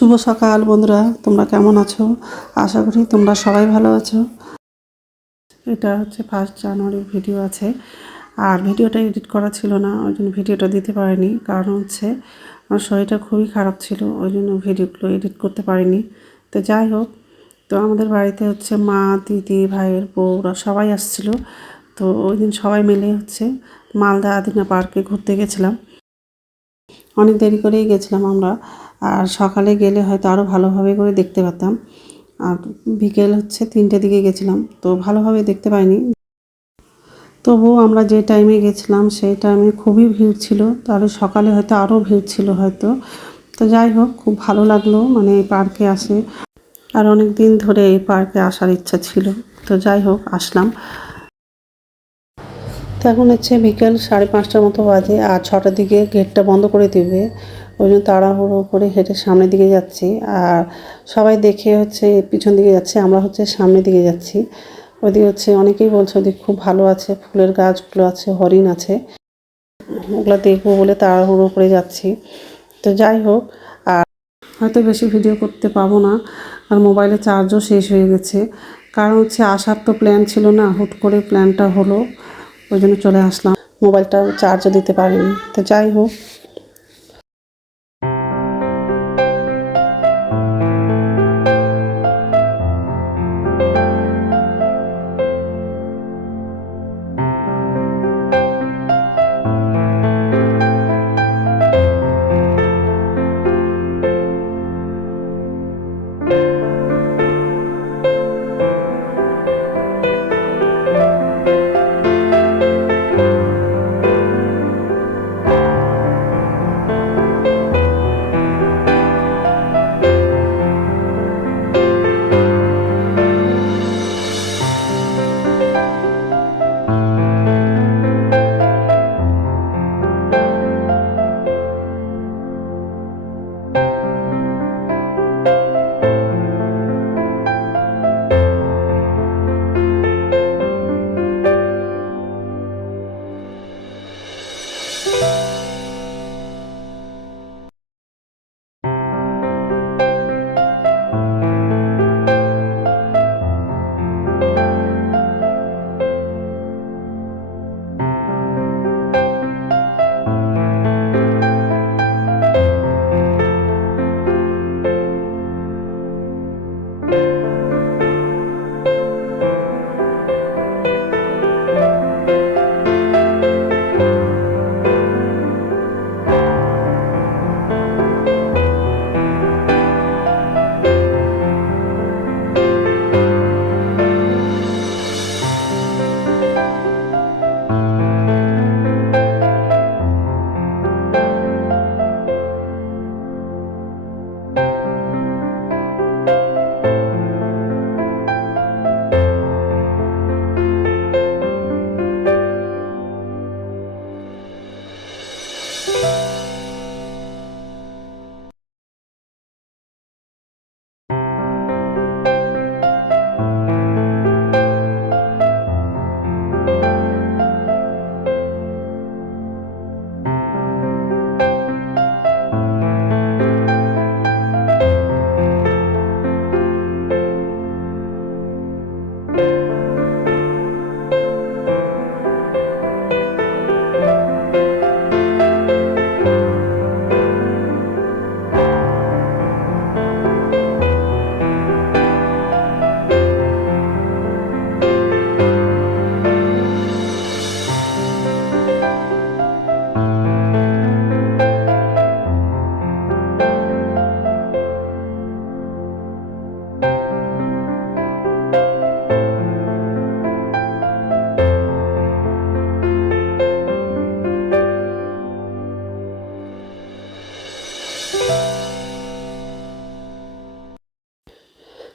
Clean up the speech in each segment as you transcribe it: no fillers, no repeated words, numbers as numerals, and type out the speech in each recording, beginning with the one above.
শুভ সকাল বন্ধুরা, তোমরা কেমন আছো? আশা করি তোমরা সবাই ভালো আছো। এটা হচ্ছে 1 জানুয়ারির ভিডিও আছে, আর ভিডিওটা এডিট করা ছিল না, ওই জন্য ভিডিওটা দিতে পারিনি। কারণ হচ্ছে আমার শরীরটা খুবই খারাপ ছিল, ওই জন্য ভিডিওগুলো এডিট করতে পারিনি। তো যাই হোক, তো আমাদের বাড়িতে হচ্ছে মা, দিদি, ভাইয়ের বউরা সবাই আসছিলো। তো ওই দিন সবাই মিলে হচ্ছে মালদা আদিনা পার্কে ঘুরতে গেছিলাম। অনেক দেরি করেই গেছিলাম আমরা, আর সকালে গেলে হয়তো আরও ভালোভাবে করে দেখতে পারতাম। আর বিকেল হচ্ছে 3টের দিকে গেছিলাম, তো ভালোভাবে দেখতে পাইনি। তবুও আমরা যে টাইমে গেছিলাম সেই টাইমে খুবই ভিড় ছিল, তাহলে সকালে হয়তো আরও ভিড় ছিল হয়তো। তো যাই হোক, খুব ভালো লাগলো মানে এই পার্কে আসে, আর অনেক দিন ধরে এই পার্কে আসার ইচ্ছা ছিল। তো যাই হোক, আসলাম। তো এখন হচ্ছে বিকেল 5:30টার মতো বাজে, আর 6টার দিকে গেটটা বন্ধ করে দিবে। ওই জন্য তাড়াহুড়ো করে হেঁটে সামনের দিকে যাচ্ছি, আর সবাই দেখে হচ্ছে পিছন দিকে যাচ্ছে, আমরা হচ্ছে সামনের দিকে যাচ্ছি। ওইদিকে হচ্ছে অনেকেই বলছে ওদিকে খুব ভালো আছে, ফুলের গাছগুলো আছে, হরিণ আছে, ওগুলো দেখবো বলে তাড়াহুড়ো করে যাচ্ছি। তো যাই হোক, আর হয়তো বেশি ভিডিও করতে পাবো না, আর মোবাইলে চার্জও শেষ হয়ে গেছে। কারণ হচ্ছে আসার তো প্ল্যান ছিল না, হুট করে প্ল্যানটা হলো, ওই জন্য চলে আসলাম। মোবাইলটা চার্জও দিতে পারিনি। তো যাই হোক,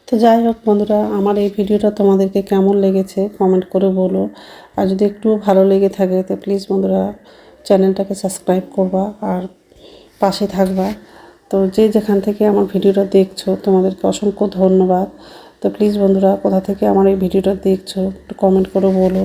তো যাই হোক বন্ধুরা, আমার এই ভিডিওটা তোমাদেরকে কেমন লেগেছে কমেন্ট করে বলো। আর যদি একটু ভালো লেগে থাকে তো প্লিজ বন্ধুরা চ্যানেলটাকে সাবস্ক্রাইব করবা আর পাশে থাকবা। তো যে যেখান থেকে আমার ভিডিওটা দেখছো তোমাদেরকে অসংখ্য ধন্যবাদ। তো প্লিজ বন্ধুরা, কোথা থেকে আমার এই ভিডিওটা দেখছো একটু কমেন্ট করে বলো।